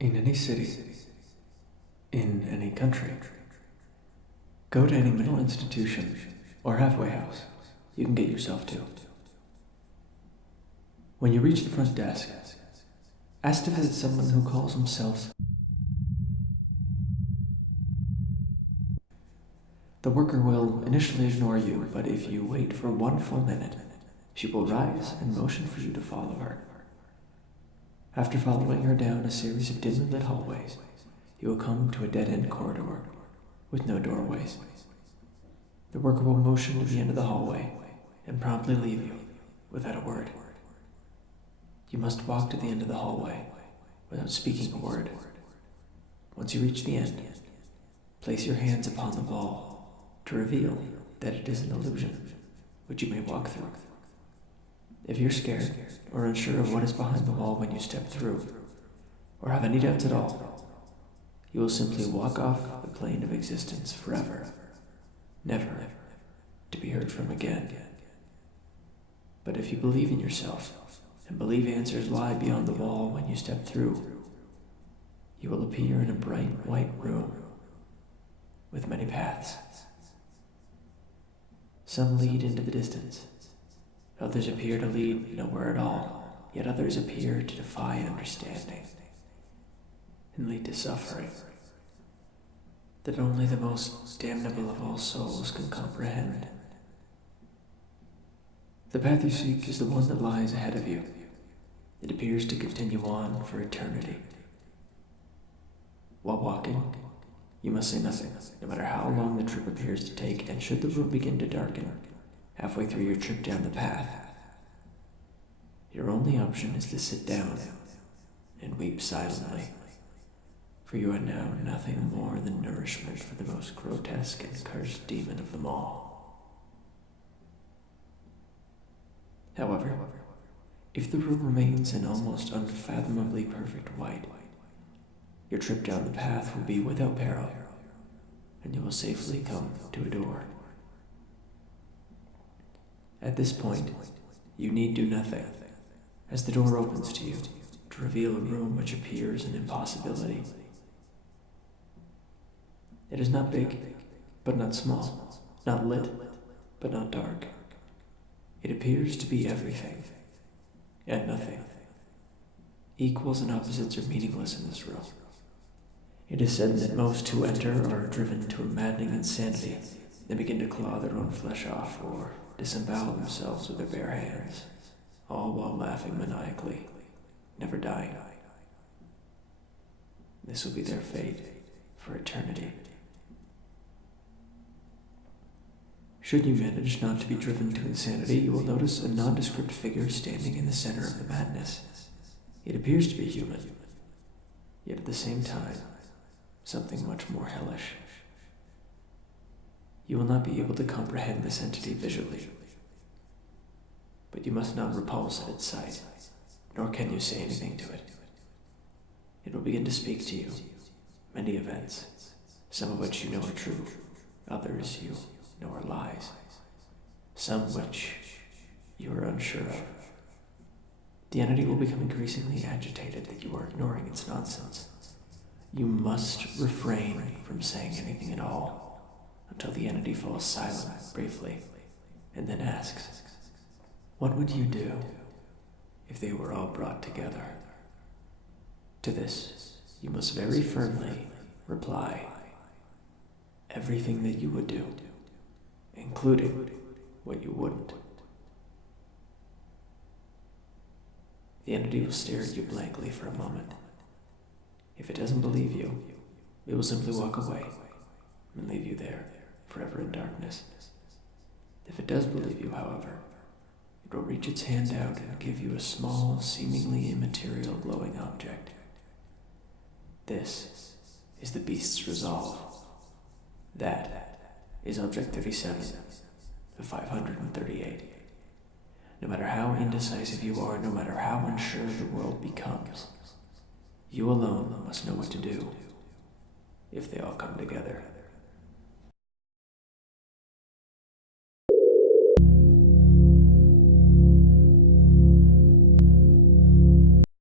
In any city, in any country, go to any mental institution or halfway house you can get yourself to. When you reach the front desk, ask to visit someone who calls himself. The worker will initially ignore you, but if you wait for 1 full minute, she will rise and motion for you to follow her. After following her down a series of dimly lit hallways, you will come to a dead-end corridor with no doorways. The worker will motion to the end of the hallway and promptly leave you without a word. You must walk to the end of the hallway without speaking a word. Once you reach the end, place your hands upon the wall to reveal that it is an illusion which you may walk through. If you're scared or unsure of what is behind the wall when you step through, or have any doubts at all, you will simply walk off the plane of existence forever, never to be heard from again. But if you believe in yourself and believe answers lie beyond the wall when you step through, you will appear in a bright white room with many paths. Some lead into the distance. Others appear to lead nowhere at all, yet others appear to defy understanding and lead to suffering that only the most damnable of all souls can comprehend. The path you seek is the one that lies ahead of you. It appears to continue on for eternity. While walking, you must say nothing, no matter how long the trip appears to take, and should the room begin to darken halfway through your trip down the path, your only option is to sit down and weep silently, for you are now nothing more than nourishment for the most grotesque and cursed demon of them all. However, if the room remains an almost unfathomably perfect white, your trip down the path will be without peril, and you will safely come to a door. At this point, you need do nothing, as the door opens to you to reveal a room which appears an impossibility. It is not big, but not small, not lit, but not dark. It appears to be everything, and nothing. Equals and opposites are meaningless in this room. It is said that most who enter are driven to a maddening insanity. They begin to claw their own flesh off or disembowel themselves with their bare hands, all while laughing maniacally, never dying. This will be their fate for eternity. Should you manage not to be driven to insanity, you will notice a nondescript figure standing in the center of the madness. It appears to be human, yet at the same time, something much more hellish. You will not be able to comprehend this entity visually, but you must not repulse at its sight, nor can you say anything to it. It will begin to speak to you, many events, some of which you know are true, others you know are lies, some which you are unsure of. The entity will become increasingly agitated that you are ignoring its nonsense. You must refrain from saying anything at all until the entity falls silent briefly and then asks, "What would you do if they were all brought together?" To this, you must very firmly reply, "Everything that you would do, including what you wouldn't." The entity will stare at you blankly for a moment. If it doesn't believe you, it will simply walk away and leave you there, forever in darkness. If it does believe you, however, it will reach its hand out and give you a small, seemingly immaterial glowing object. This is the beast's resolve. That is Object 37 of 538. No matter how indecisive you are, no matter how unsure the world becomes, you alone must know what to do if they all come together.